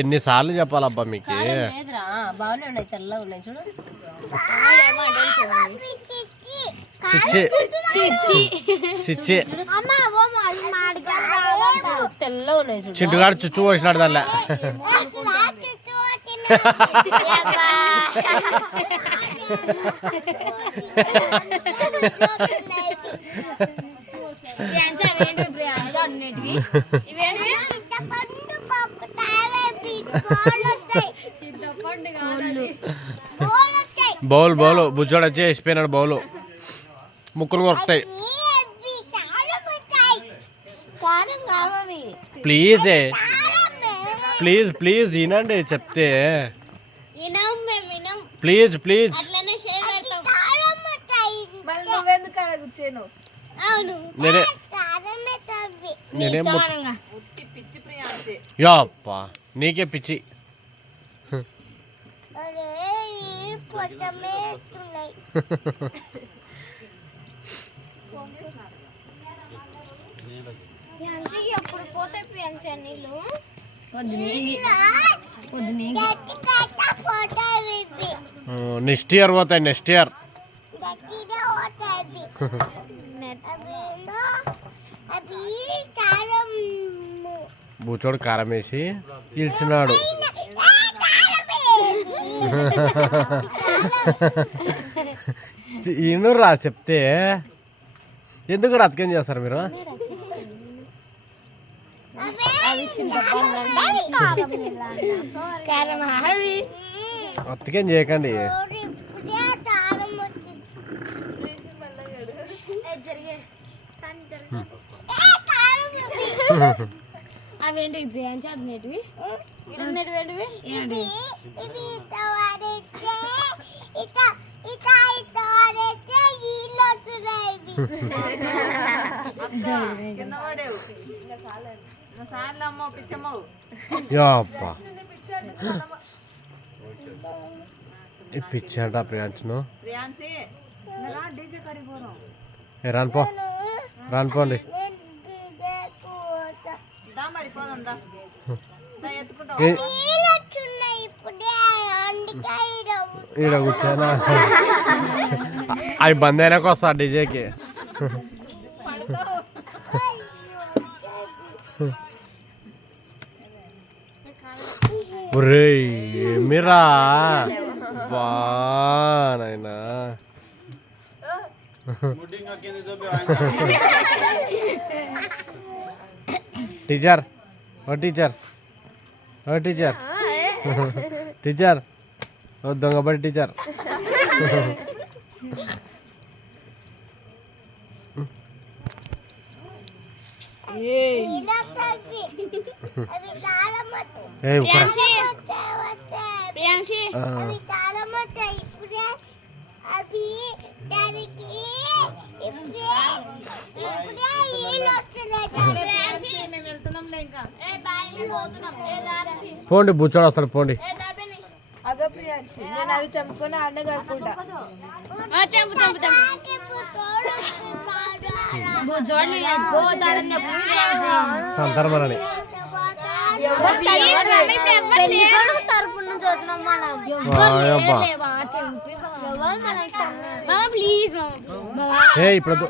ఎన్నిసార్లు చెప్పాలబ్బా మీకు? చిచ్చి చింటుగాడు చుట్టూ పోసినాడు దానిలో. బౌల్ బౌలు బుజ్జోడు వచ్చి వేసిపోయినాడు. బౌలు ముక్కులు కొరుకుతాయి. ప్లీజ్ ప్లీజ్ ప్లీజ్ వినండి చెప్తే. ప్లీజ్ ప్లీజ్ నీకే పిచ్చి. నెక్స్ట్ ఇయర్ పోతాయి. నెక్స్ట్ ఇయర్ బూచోడు కారం వేసి పిలిచినాడు. ఈయన రా చెప్తే ఎందుకు రతకం చేస్తారు మీరు? అత్తకేం చేయకండి. అవేంటి బ్రాంచ్ అడినవి పిచ్చట ప్రియాంశను రానుపో రానుపోండి. ఈడ కూర్చోనా అవి బంద్ అయినాక వస్తా డీజేకి. మీరా బాయనా టీచర్ ఓ టీచర్ ఓ టీచర్ టీచర్ ఓ దొంగబడి టీచర్. పోండి బుచ్చోడు వస్తాడు పోండి. అంతరమని ఇప్పుడు